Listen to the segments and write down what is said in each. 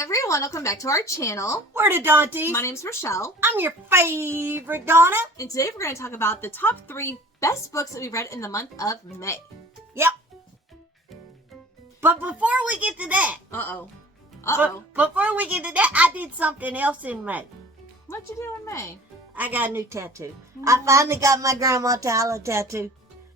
everyone, welcome back to our channel. We're the Dawnties. My name's Rochelle. I'm your favorite Donna. And today we're going to talk about the top 3 best books that we read in the month of May. Yep. But before we get to that. Before we get to that, I did something else in May. What'd you do in May? I got a new tattoo. I finally got my Grandma Tyler tattoo.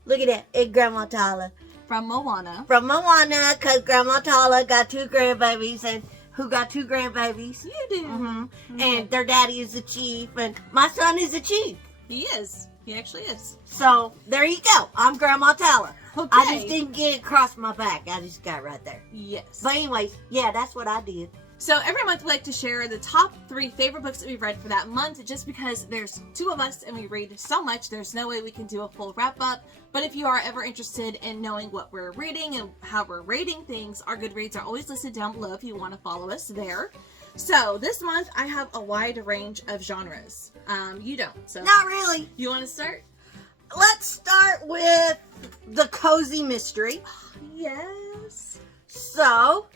Look at that. It's Grandma Tyler. From Moana. From Moana, because Grandma Tyler got 2 grandbabies. And who got 2 grandbabies? You do. Mm-hmm. And their daddy is a chief. And my son is a chief. He is. He actually is. So, there you go. I'm Grandma Tyler. Okay. I just didn't get it across my back. I just got it right there. Yes. But anyways, yeah, that's what I did. So every month we like to share the top 3 favorite books that we've read for that month. Just because there's 2 of us and we read so much, there's no way we can do a full wrap up. But if you are ever interested in knowing what we're reading and how we're rating things, our Goodreads are always listed down below if you want to follow us there. So this month I have a wide range of genres. You don't. So Not really. You want to start? Let's start with the cozy mystery. Yes. So,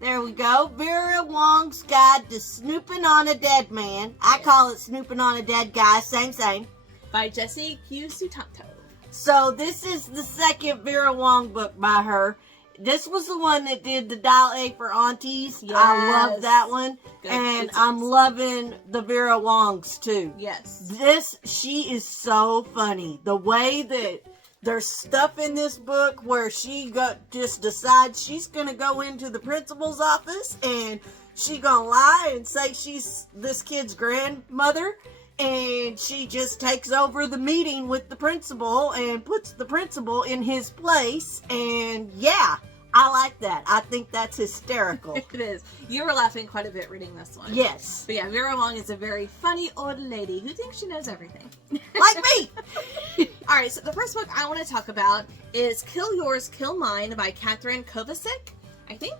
there we go. Vera Wong's Guide to Snooping on a Dead Man. I call it Snooping on a Dead Guy. Same. By Jessie Q. Sutanto. So, this is the second Vera Wong book by her. This was the one that did the Dial A for Aunties. Yes. I love that one. Good. And Good I'm times. loving the Vera Wongs too. Yes. She is so funny. The way that there's stuff in this book where she just decides she's going to go into the principal's office and she going to lie and say she's this kid's grandmother. And she just takes over the meeting with the principal and puts the principal in his place. And yeah, I like that. I think that's hysterical. It is. You were laughing quite a bit reading this one. Yes. But yeah, Vera Wong is a very funny old lady who thinks she knows everything. Like me. Alright, so the first book I want to talk about is Kill Yours, Kill Mine by Catherine Kovacic, I think.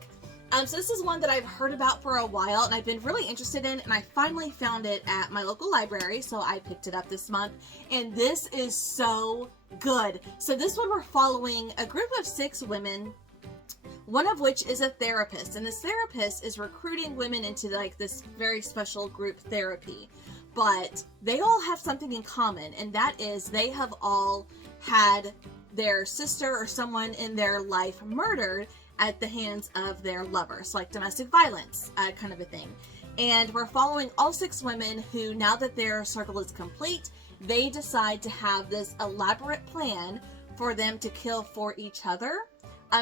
So this is one that I've heard about for a while and I've been really interested in, and I finally found it at my local library, so I picked it up this month, and this is so good. So this one we're following a group of 6 women, one of which is a therapist, and this therapist is recruiting women into like this very special group therapy. But they all have something in common, and that is they have all had their sister or someone in their life murdered at the hands of their lovers, like domestic violence, kind of a thing. And we're following all 6 women who, now that their circle is complete, they decide to have this elaborate plan for them to kill for each other.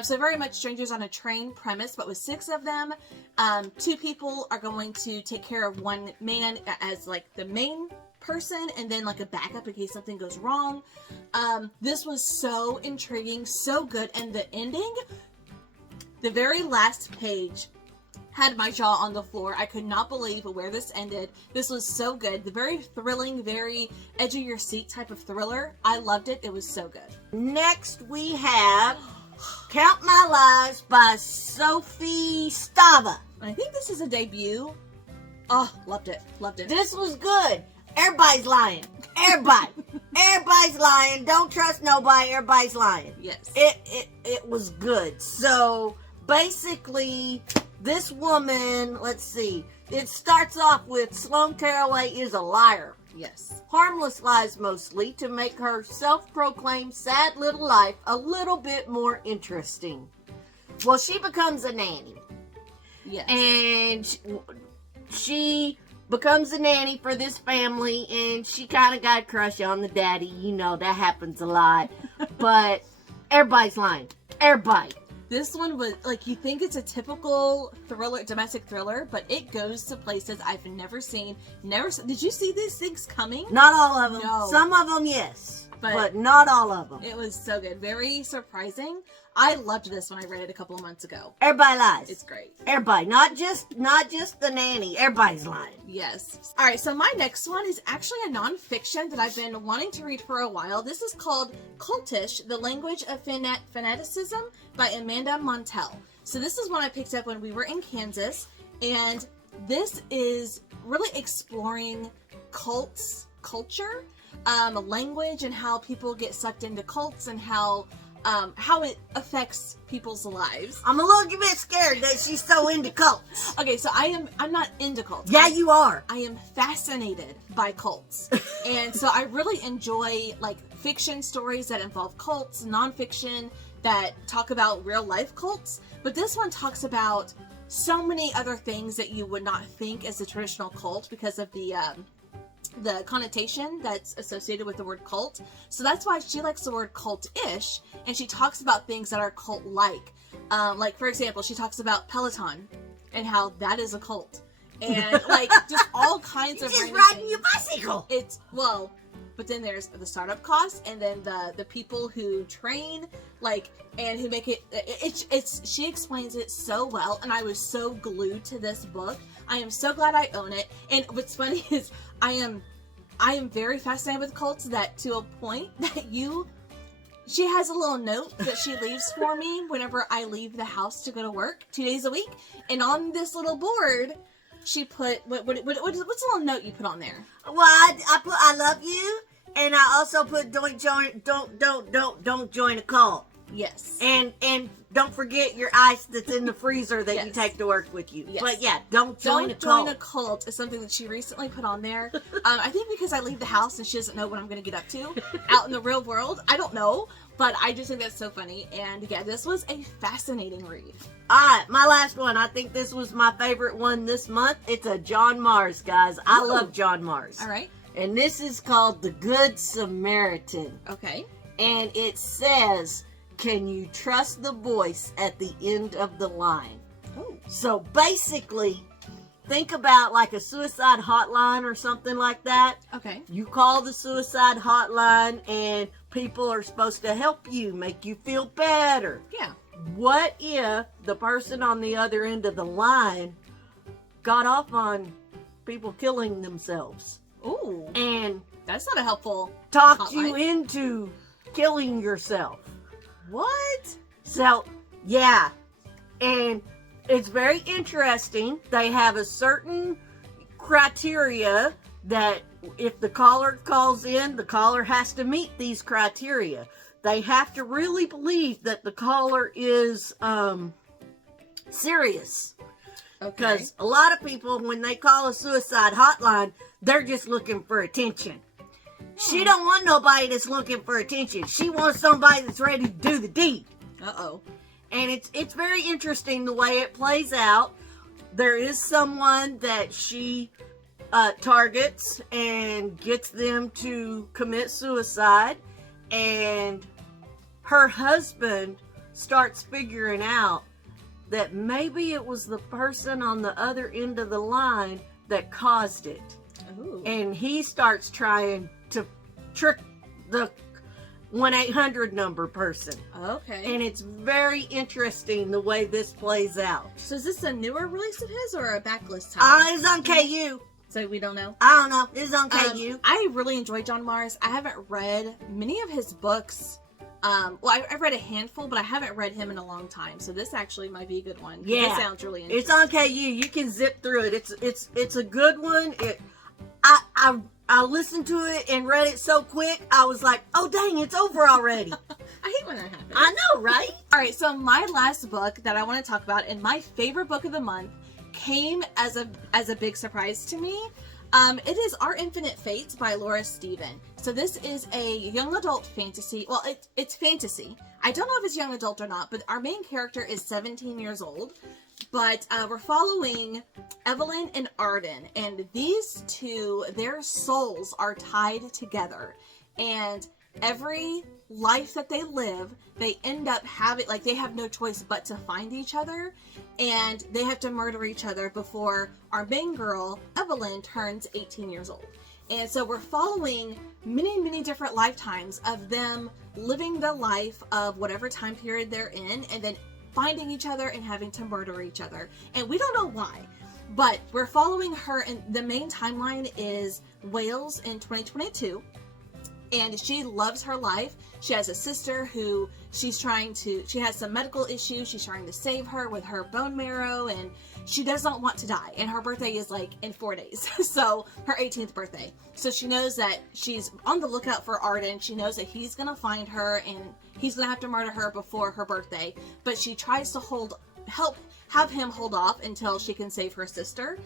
So very much strangers on a train premise, but with 6 of them, 2 people are going to take care of one man as like the main person, and then like a backup in case something goes wrong. This was so intriguing, so good, and the ending, the very last page, had my jaw on the floor. I could not believe where this ended. This was so good. The very thrilling, very edge of your seat type of thriller. I loved it. It was so good. Next we have Count My Lies by Sophie Stava. I think this is a debut. Oh, loved it. Loved it. This was good. Everybody's lying. Everybody. Everybody's lying. Don't trust nobody. Everybody's lying. Yes. It was good. So basically, this woman, let's see. It starts off with Sloane Caraway is a liar. Yes. Harmless lies mostly to make her self-proclaimed sad little life a little bit more interesting. Well, she becomes a nanny. Yes. And she becomes a nanny for this family, and she kind of got a crush on the daddy. You know, that happens a lot. But everybody's lying. Everybody. This one was, like, you think it's a typical thriller, domestic thriller, but it goes to places I've never seen. Did you see these things coming? Not all of them. No. Some of them, yes. But But not all of them. it was so good. Very surprising. I loved this when I read it a couple of months ago. Everybody lies. It's great. Everybody. Not just the nanny. Everybody's lying. Yes. All right, so my next one is actually a nonfiction that I've been wanting to read for a while. This is called Cultish, The Language of Fanaticism by Amanda Montell. So this is one I picked up when we were in Kansas, and this is really exploring culture, language, and how people get sucked into cults, and how how it affects people's lives. I'm a little bit scared that she's so into cults. Okay, so I'm not into cults. Yeah, you are. I am fascinated by cults. And so I really enjoy like fiction stories that involve cults, nonfiction that talk about real life cults. But this one talks about so many other things that you would not think as a traditional cult because of the connotation that's associated with the word cult. So that's why she likes the word cult-ish, and she talks about things that are cult-like. Like, for example, she talks about Peloton and how that is a cult. And, like, just all kinds of just random riding things. your bicycle. It's, well, but then there's the startup costs, and then the people who train, like, and who make it, she explains it so well, and I was so glued to this book. I am so glad I own it. And what's funny is I am very fascinated with cults, that to a point that she has a little note that she leaves for me whenever I leave the house to go to work 2 days a week. And on this little board, she put, what's the little note you put on there? Well, I put I love you, and I also put don't join a cult. Yes. And don't forget your ice that's in the freezer that Yes. you take to work with you. Yes. But yeah, don't join a cult. Don't join a cult is something that she recently put on there. I think because I leave the house and she doesn't know what I'm going to get up to out in the real world. I don't know, but I just think that's so funny. And yeah, this was a fascinating read. Alright, my last one. I think this was my favorite one this month. It's a John Mars, guys. I Ooh. love John Mars. All right. And this is called The Good Samaritan. Okay. And it says, can you trust the voice at the end of the line? Oh. So basically, think about like a suicide hotline or something like that. Okay. You call the suicide hotline and people are supposed to help you, make you feel better. Yeah. What if the person on the other end of the line got off on people killing themselves Ooh. and That's not a helpful talked you hotline. into killing yourself? What? So, yeah. And it's very interesting. They have a certain criteria that if the caller calls in, the caller has to meet these criteria. They have to really believe that the caller is serious. Okay. Because a lot of people, when they call a suicide hotline, they're just looking for attention. She don't want nobody that's looking for attention. She wants somebody that's ready to do the deed. Uh-oh. And it's very interesting the way it plays out. There is someone that she targets and gets them to commit suicide. And her husband starts figuring out that maybe it was the person on the other end of the line that caused it. Ooh. And he starts trying to trick the 1-800 number person. Okay. And it's very interesting the way this plays out. So is this a newer release of his or a backlist title? It's on KU. So we don't know. I don't know. It's on KU. I really enjoy John Mars. I haven't read many of his books. Well, I've read a handful, but I haven't read him in a long time. So this actually might be a good one. Yeah. It sounds really interesting. It's on KU. You can zip through it. It's a good one. I listened to it and read it so quick. I was like, oh dang, it's over already. I hate when that happens. I know, right? All right, so my last book that I want to talk about, and my favorite book of the month, came as a big surprise to me. It is Our Infinite Fates by Laura Stephen. So this is a young adult fantasy. Well, it's fantasy. I don't know if it's young adult or not, but our main character is 17 years old. But we're following Evelyn and Arden, and these two, their souls are tied together. And every life that they live, they end up having, like, they have no choice but to find each other, and they have to murder each other before our main girl, Evelyn, turns 18 years old. And so we're following many, many different lifetimes of them living the life of whatever time period they're in, and then finding each other and having to murder each other. And we don't know why, but we're following her, and the main timeline is Wales in 2022. And she loves her life. She has a sister who she has some medical issues. She's trying to save her with her bone marrow, and she does not want to die, and her birthday is like in 4 days. So her 18th birthday. So she knows that she's on the lookout for Arden. She knows that he's gonna find her and he's gonna have to murder her before her birthday. But she tries to have him hold off until she can save her sister,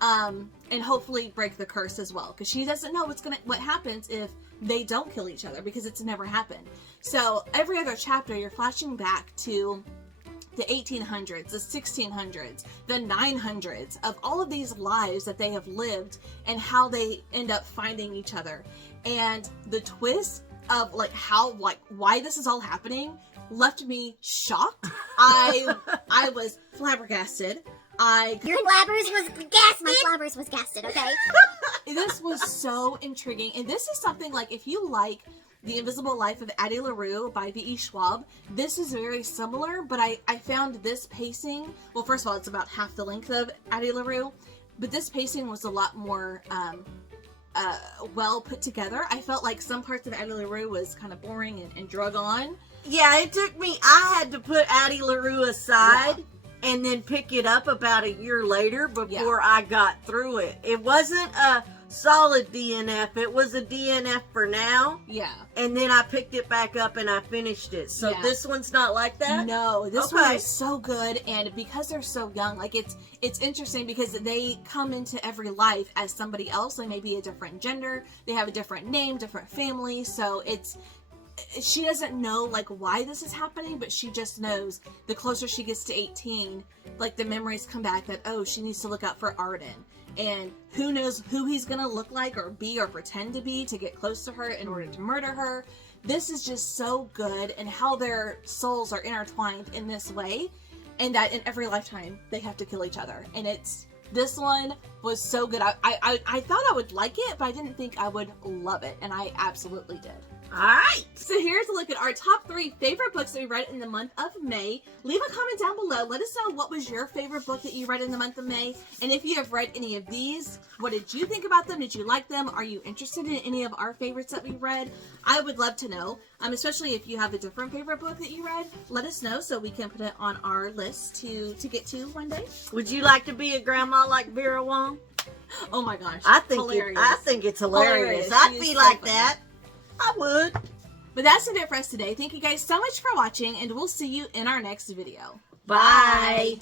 and hopefully break the curse as well, because she doesn't know what happens if they don't kill each other, because it's never happened. So every other chapter, you're flashing back to the 1800s, the 1600s, the 900s, of all of these lives that they have lived and how they end up finding each other. And the twist of why this is all happening left me shocked. I was flabbergasted. Your flabbers was gasted. My flabbers was gasted, okay? This was so intriguing. And this is something, like, if you like The Invisible Life of Addie LaRue by V.E. Schwab, this is very similar, but I found this pacing, well, first of all, it's about half the length of Addie LaRue, but this pacing was a lot more well put together. I felt like some parts of Addie LaRue was kind of boring and drug on. Yeah, it took me, I had to put Addie LaRue aside and then pick it up about a year later before I got through it. It wasn't a solid DNF. It was a DNF for now. Yeah. And then I picked it back up and I finished it. So this one's not like that? No, this one is so good, and because they're so young, like, it's interesting because they come into every life as somebody else. They may be a different gender, they have a different name, different family, so she doesn't know, like, why this is happening, but she just knows the closer she gets to 18, like, the memories come back that, oh, she needs to look out for Arden. And who knows who he's gonna look like or be or pretend to be to get close to her in order to murder her. This is just so good, and how their souls are intertwined in this way, and that in every lifetime they have to kill each other. And this one was so good. I thought I would like it, but I didn't think I would love it, and I absolutely did. Alright! So here's a look at our top 3 favorite books that we read in the month of May. Leave a comment down below. Let us know what was your favorite book that you read in the month of May. And if you have read any of these, what did you think about them? Did you like them? Are you interested in any of our favorites that we read? I would love to know. Especially if you have a different favorite book that you read. Let us know so we can put it on our list to get to one day. Would you like to be a grandma like Vera Wong? Oh my gosh. I think it's hilarious. I'd be like that. I would. But that's it for us today. Thank you guys so much for watching, and we'll see you in our next video. Bye.